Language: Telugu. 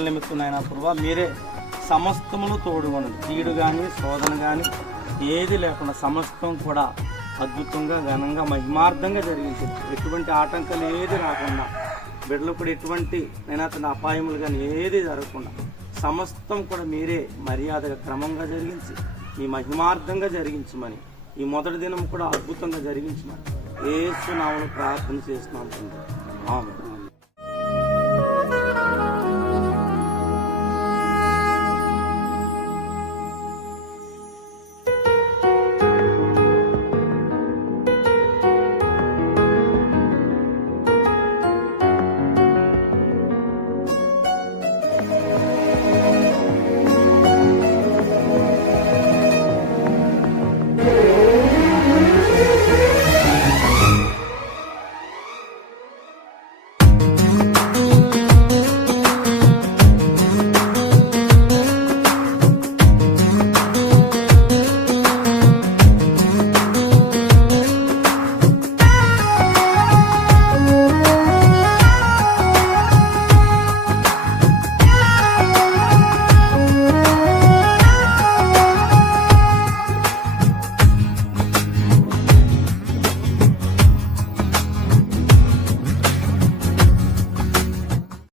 బిడ్డల నిమిత్తం నాయన ప్రభా మీరే సమస్తమును తోడుగొనండి. కీడు కానీ శోధన కానీ ఏది లేకుండా సమస్తం కూడా అద్భుతంగా ఘనంగా మహిమార్థంగా జరిగించింది. ఎటువంటి ఆటంకాలు ఏది రాకుండా బిడ్డలు కూడా ఎటువంటి నేను అతని అపాయములు కానీ ఏది జరగకుండా సమస్తం కూడా మీరే మర్యాదగా క్రమంగా జరిగించి మీ మహిమార్థంగా జరిగించమని ఈ మొదటి దినం కూడా అద్భుతంగా జరిగించమని యేసు నామములో ప్రార్థన చేస్తున్నాం. ఆమేన్.